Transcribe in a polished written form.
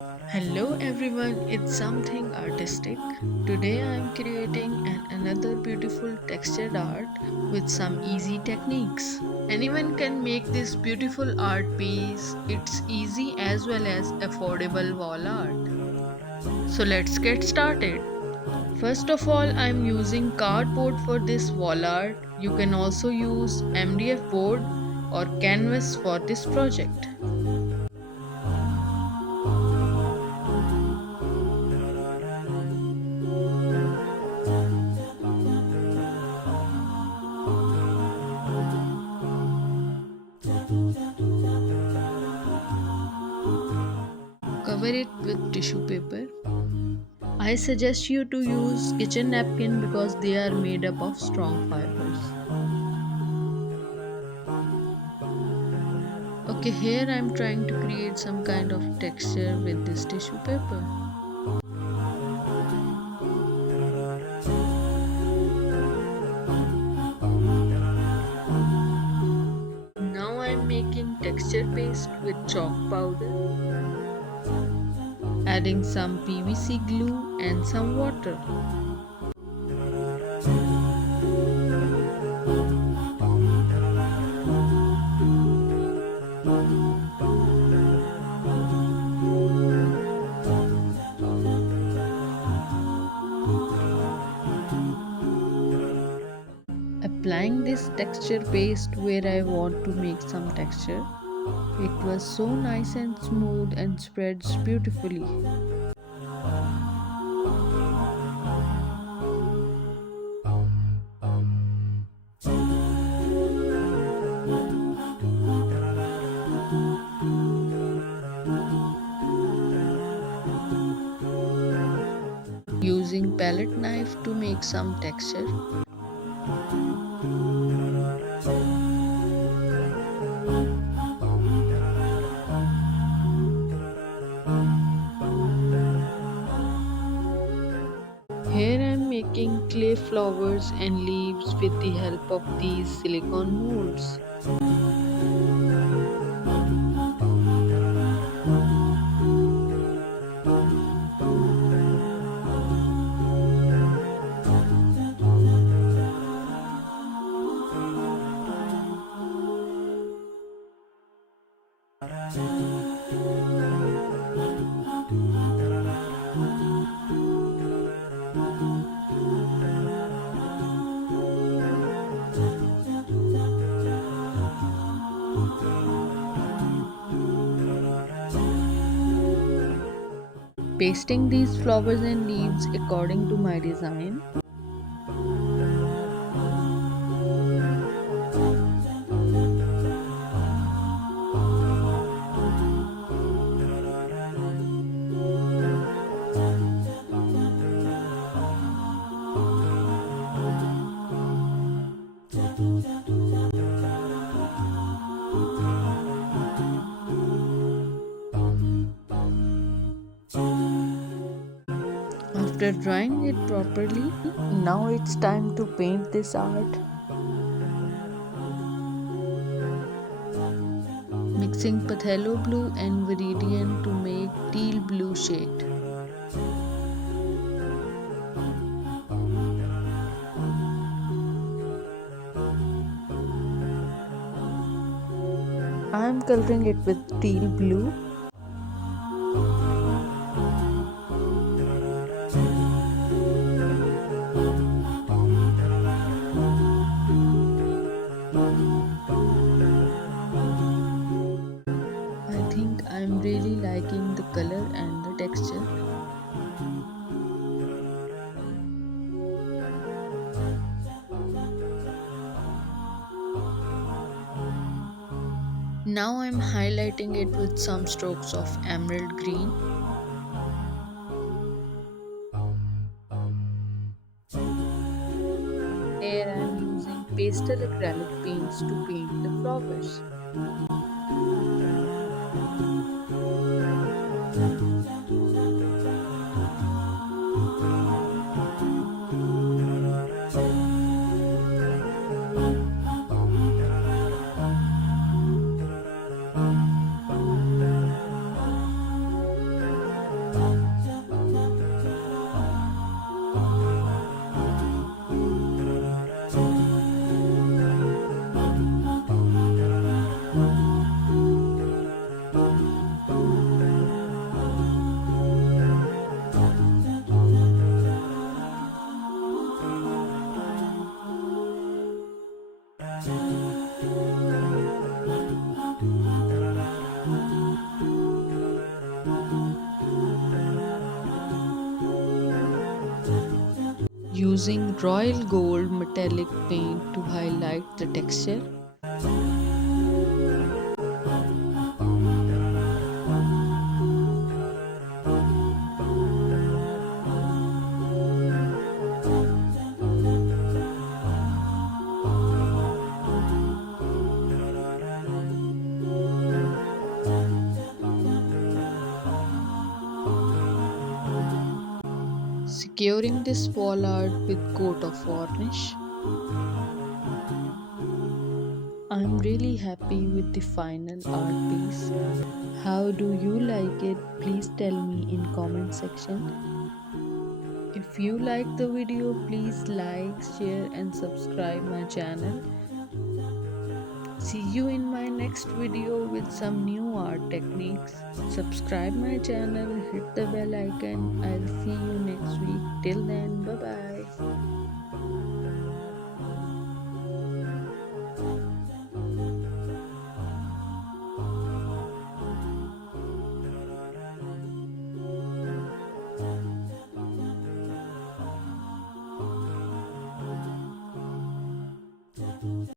Hello everyone, it's something artistic. Today I am creating another beautiful textured art with some easy techniques. Anyone can make this beautiful art piece. It's easy as well as affordable wall art. So let's get started. First of all, I am using cardboard for this wall art. You can also use MDF board or canvas for this project. Cover it with tissue paper. I suggest you to use kitchen napkin because they are made up of strong fibers. Okay, here I am trying to create some kind of texture with this tissue paper. Now I am making texture paste with chalk powder, adding some PVC glue and some water. Applying this texture paste where I want to make some texture. It was so nice and smooth and spreads beautifully. Using palette knife to make some texture. Here I am making clay flowers and leaves with the help of these silicone molds. Pasting these flowers and leaves according to my design. After drying it properly, now it's time to paint this art. Mixing phthalo blue and viridian to make teal blue shade. I am coloring it with teal blue. I think I am really liking the color and the texture. Now I am highlighting it with some strokes of emerald green. Here I am using pastel acrylic paints to paint the flowers. using royal gold metallic paint to highlight the texture. Securing this wall art with coat of varnish. I'm really happy with the final art piece. How do you like it? Please tell me in comment section. If you like the video, please like, share and subscribe my channel. See you in my next video with some new art techniques. Subscribe my channel, hit the bell icon. I'll see you next week. Till then, bye bye.